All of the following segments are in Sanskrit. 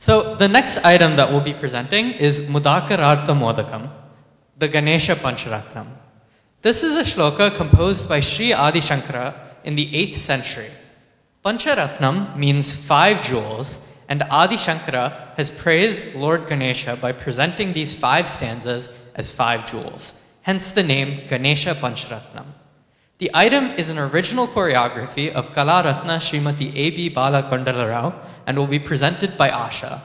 So the next item that we'll be presenting is Mudakarartha Modakam, the Ganesha Pancharatnam. This is a shloka composed by Sri Adi Shankara in the 8th century. Pancharatnam means 5 jewels, and Adi Shankara has praised Lord Ganesha by presenting these 5 stanzas as 5 jewels, hence the name Ganesha Pancharatnam. The item is an original choreography of Kala Ratna Srimati A.B. Bala Kondala Rao and will be presented by Asha.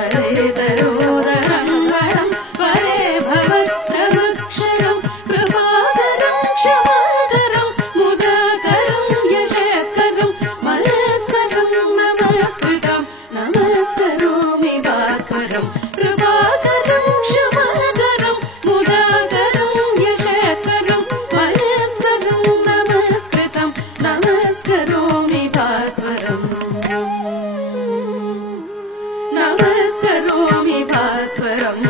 Tare darodharam भजामि भास्वरम्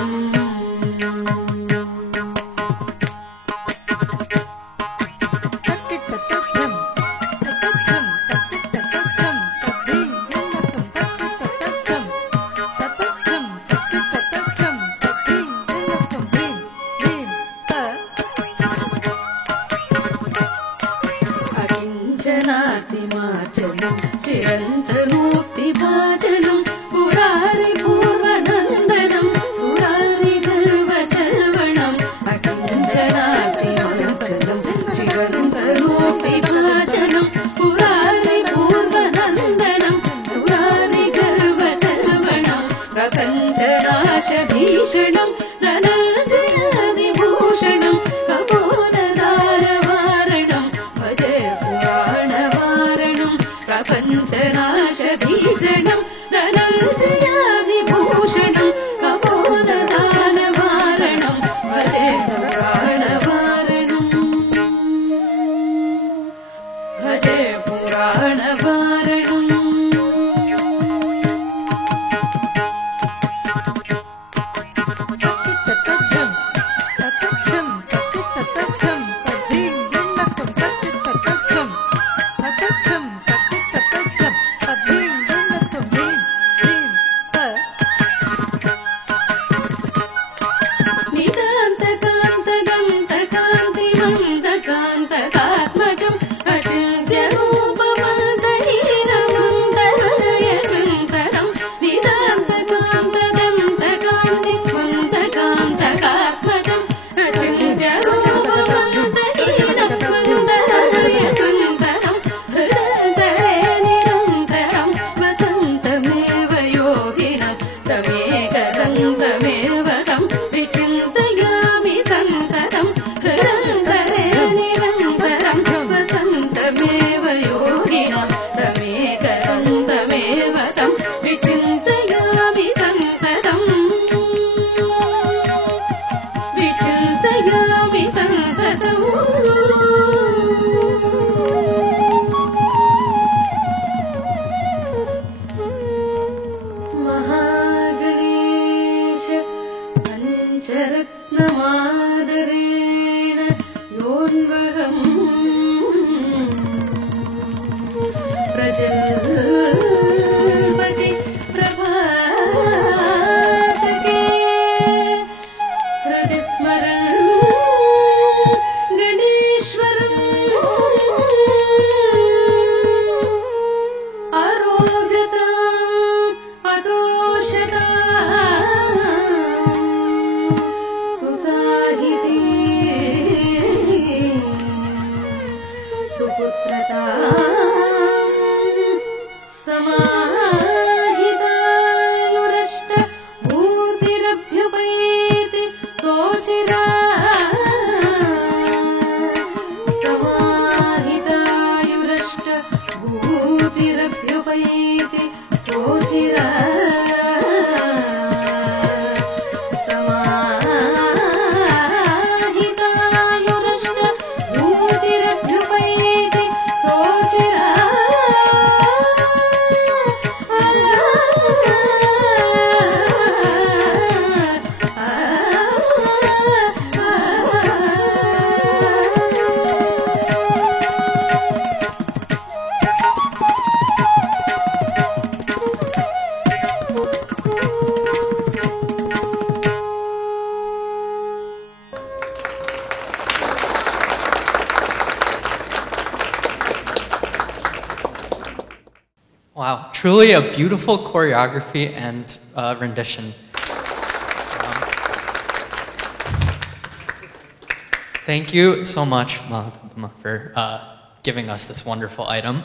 अकिञ्चनातिमाचलम् चिरन्तनोक्तिभाजनम् पुरारिपूर्वनन्दनम् सुरारिगर्वचर्वणम् अकिञ्चनातिमाचलम् चिरन्तनोक्तिभाजनम् पुरारिपूर्वनन्दनम् सुरारिगर्वचर्वणम् प्रपञ्चनाशभीषणम् धनञ्जयादिभूषणम् कपोलदारवारणम् भजे पुराणवारणम् प्रपञ्चनाशभीषणम् धनञ्जयादिभूषणम् कपोलदारवारणम् भजे पुराणवारणम् भजे पुराणवारणम् निदान्तकान्तगन्तकान्तिमन्दकान्तकात्मजम् अचिन्त्यरूपमन्तहीनमन्तरायकृन्तरम् निदान्तकान्तदन्तकान्तिमन्दकान्तकात्मजम् अचिन्त्यरूपमन्तहीनमन्तरायकृन्तरम् हृदन्तरे निरन्तरम् वसन्तमेव योगिनम् तमेकदन्तमेव तम् विचिन्तयामि सन्ततम् हृदन्तरे निरन्तरम् वसन्तमेव योगिनम् तमेकदन्तमेव तम् विचिन्तयामि सन्ततम् विचिन्तयामि सन्ततम् महागणेश पञ्चरत्नमादरेण योऽन्वहम् प्रजल्पति प्रभातके हृदि स्मरन् गणेश्वरम् अरोगताम् अदोषताम् सुसाहिती सुपुत्रताम् समाहितायुरष्ट भूतिरभ्युपैति सोचिरा समाहितायुरष्ट भूतिरभ्युपैति सोचिरा समाहितायुरष्ट भूतिरभ्युपैति सोचिरा Wow, truly a beautiful choreography and rendition. Thank you so much, Mahatma, for giving us this wonderful item.